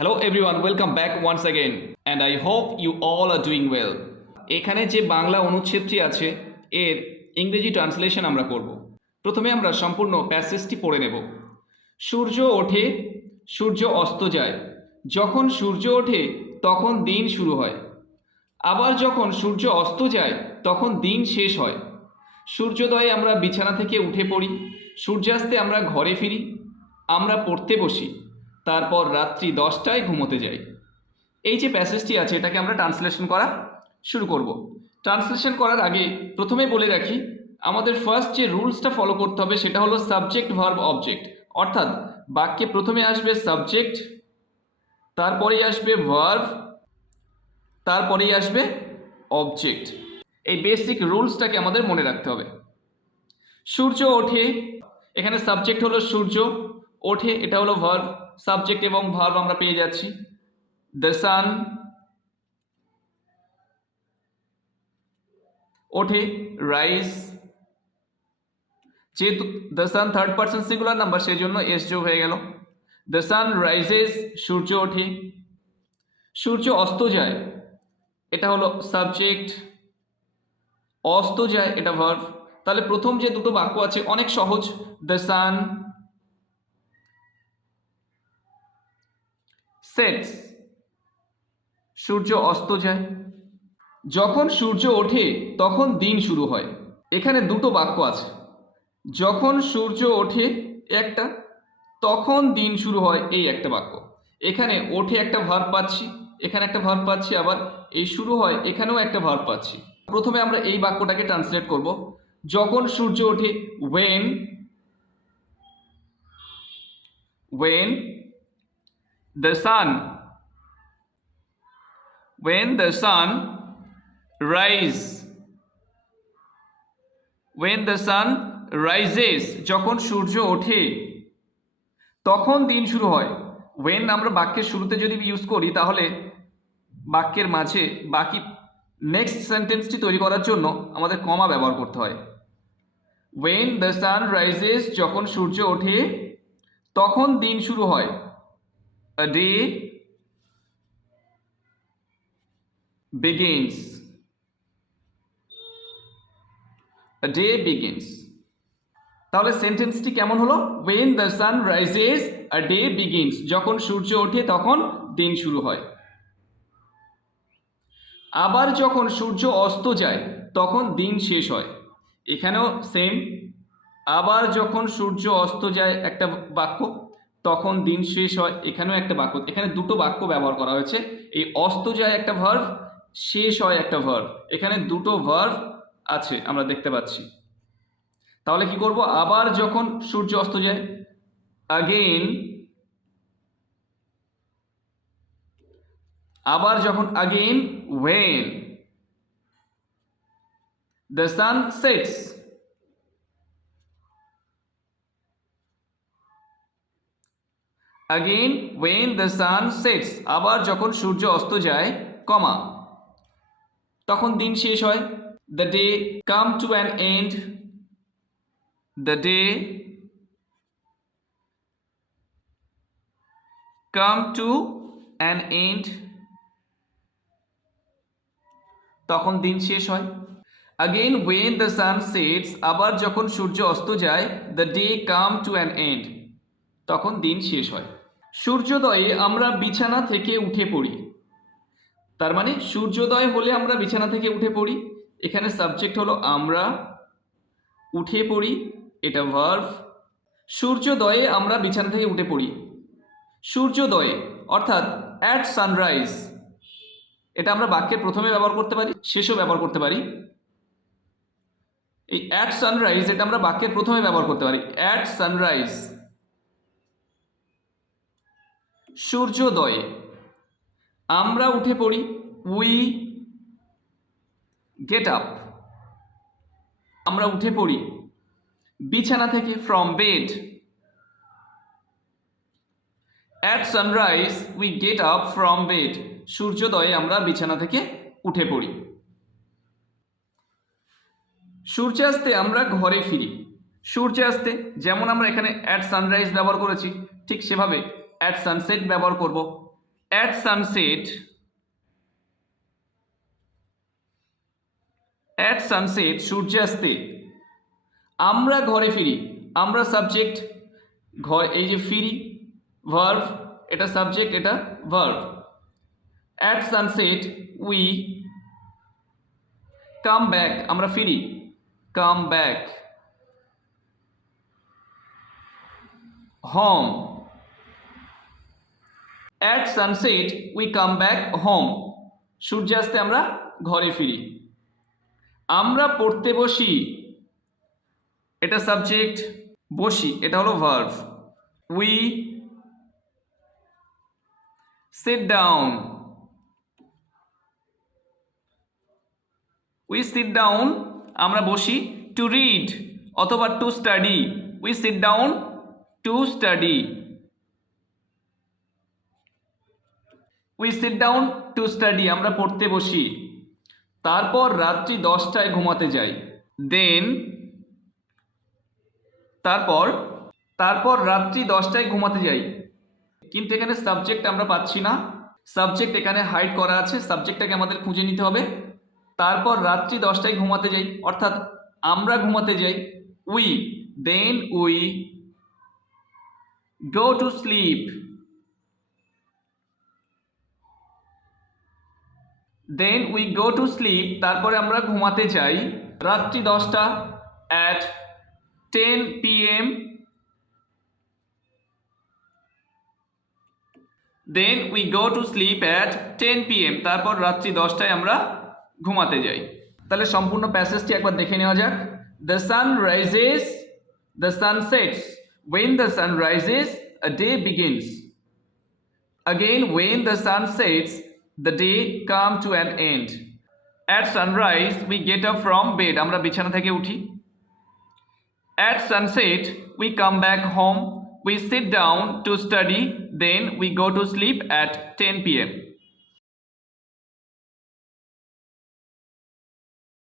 Hello everyone, welcome back once again and I hope you all are doing well. এখানে যে বাংলা অনুচ্ছেদটি আছে এর ইংরেজি ট্রান্সলেশন আমরা করব। প্রথমে আমরা সম্পূর্ণ প্যাসেজটি পড়ে নেব। সূর্য ওঠে, সূর্য অস্ত যায়। যখন সূর্য ওঠে তখন দিন শুরু হয়। আবার যখন সূর্য অস্ত যায় তখন দিন শেষ হয়। সূর্যোদয়ে আমরা বিছানা থেকে উঠে পড়ি, সূর্যাস্তে আমরা ঘরে ফিরি, আমরা পড়তে বসি, তারপর রাত্রি 10টায় ঘুমোতে যাই। এই যে প্যাসেজটি আছে এটাকে আমরা ট্রান্সলেশন করা শুরু করব। ট্রান্সলেশন করার আগে প্রথমে বলে রাখি আমাদের ফার্স্ট যে রুলসটা ফলো করতে হবে সেটা হলো সাবজেক্ট ভার্ব অবজেক্ট, অর্থাৎ বাক্যে প্রথমে আসবে সাবজেক্ট, তারপরেই আসবে ভার্ব, তারপরেই আসবে অবজেক্ট। এই বেসিক রুলসটাকে আমাদের মনে রাখতে হবে। সূর্য ওঠে, এখানে সাবজেক্ট হলো সূর্য, ওঠে এটা হলো ভার্ব, সাবজেক্ট এবং ভার্ব আমরা পেয়ে যাচ্ছি। দ্য সান ওঠে, রাইজ, যেহেতু the sun third person singular number সেই জন্য এস যোগ হয়ে গেল। দ্য সান রাইজেস, সূর্য ওঠে। সূর্য অস্ত যায়, এটা হলো সাবজেক্ট, অস্ত যায় এটা ভার্ব। তাহলে প্রথম যে দুটো বাক্য আছে অনেক সহজ। দ্য সান সেটস, সূর্য অস্ত যায়। যখন সূর্য ওঠে তখন দিন শুরু হয়। এখানে দুটো বাক্য আছে, যখন সূর্য ওঠে একটা, তখন দিন শুরু হয় এই একটা বাক্য। এখানে ওঠে একটা ভার্ব পাচ্ছি, এখানে একটা ভার্ব পাচ্ছি, আবার এই শুরু হয় এখানেও একটা ভার্ব পাচ্ছি। প্রথমে আমরা এই বাক্যটাকে ট্রান্সলেট করব। যখন সূর্য ওঠে, when the sun rises, যখন সূর্য ওঠে তখন দিন শুরু হয়। when আমরা বাক্যের শুরুতে যদি ইউজ করি তাহলে বাক্যের মাঝে বাকি নেক্সট সেন্টেন্সটি তৈরি করার জন্য আমাদের কমা ব্যবহার করতে হয়। when the sun rises, যখন সূর্য ওঠে তখন দিন শুরু হয়। a day begins, তাহলে সেন্টেন্সটি কেমন হলো? when the sun rises a day begins, যখন সূর্য ওঠে তখন দিন শুরু হয়। আবার যখন সূর্য অস্ত যায় তখন দিন শেষ হয়। এখানেও সেম, আবার যখন সূর্য অস্ত যায় একটা বাক্য, তখন দিন শেষ হয় এখানেও একটা বাক্য। এখানে দুটো বাক্য ব্যবহার করা হয়েছে, এই অস্ত যায় একটা ভার্ব, শেষ হয় একটা ভার্ব, এখানে দুটো ভার্ব আছে আমরা দেখতে পাচ্ছি। তাহলে কি করব? আবার যখন সূর্য অস্ত যায়, আগেইন, আবার যখন again, when the sun sets, again when the sun sets, আবার যখন সূর্য অস্ত যায়, কমা, তখন দিন শেষ হয়। the day come to an end, the day come to an end, তখন দিন শেষ হয়। again when the sun sets, আবার যখন সূর্য অস্ত যায়, the day come to an end, তখন দিন শেষ হয়। সূর্যোদয়ে আমরা বিছানা থেকে উঠে পড়ি, তার মানে সূর্যোদয় হলে আমরা বিছানা থেকে উঠে পড়ি। এখানে সাবজেক্ট হলো আমরা, উঠে পড়ি এটা ভার্ব। সূর্যোদয়ে আমরা বিছানা থেকে উঠে পড়ি। সূর্যোদয়ে অর্থাৎ অ্যাট সানরাইজ, এটা আমরা বাক্যের প্রথমে ব্যবহার করতে পারি, শেষেও ব্যবহার করতে পারি। এই অ্যাট সানরাইজ এটা আমরা বাক্যের প্রথমে ব্যবহার করতে পারি, অ্যাট সানরাইজ। সূর্যোদয়ে আমরা উঠে পড়ি, উই গেট আপ, আমরা উঠে পড়ি বিছানা থেকে, from bed. At sunrise we get up from bed, সূর্যোদয়ে আমরা বিছানা থেকে উঠে পড়ি। সূর্যাস্তে আমরা ঘরে ফিরি। সূর্যাস্তে যেমন আমরা এখানে অ্যাট সানরাইজ ব্যবহার করেছি, ঠিক সেভাবে অ্যাট সানসেট ব্যবহার করব। অ্যাট সানসেট, অ্যাট সানসেট সূর্যাস্তে আমরা ঘরে ফিরি। আমরা সাবজেক্ট, ঘর এই যে ফিরি ভার্ব, এটা সাবজেক্ট, এটা verb. At sunset we come back, আমরা ফিরি, come back. Home, at sunset we come back home, সূর্যাস্তে আমরা ঘরে ফিরি। আমরা পড়তে বসি, এটা সাবজেক্ট, বসি এটা হলো verb. We sit down, we sit down আমরা বসি, টু রিড অথবা to study, we sit down to study, we sit down to study আমরা পড়তে বসি। তারপর রাত্রি 10টায় ঘুমাতে যাই। দেন তারপর রাত্রি 10টায় ঘুমাতে যাই, কিন্তু এখানে সাবজেক্ট আমরা পাচ্ছি না, সাবজেক্ট এখানে হাইড করা আছে, সাবজেক্টটাকে আমাদের খুঁজে নিতে হবে। তারপর রাত্রি 10টায় ঘুমাতে যাই অর্থাৎ আমরা ঘুমাতে যাই, we, then we go to sleep, then we go to sleep তারপরে আমরা ঘুমাতে যাই রাত্রি 10টা, at 10 PM, then we go to sleep at 10 PM তারপর রাত্রি 10টায় আমরা ঘুমাতে যাই। তাহলে সম্পূর্ণ প্যাসেজটি একবার দেখে নেওয়া যাক। The sun rises, the sun sets, when the sun rises a day begins, again when the sun sets the day come to an end, at sunrise we get up from bed, আমরা বিছানা থেকে উঠি। At sunset we come back home, we sit down to study, then we go to sleep at 10 PM.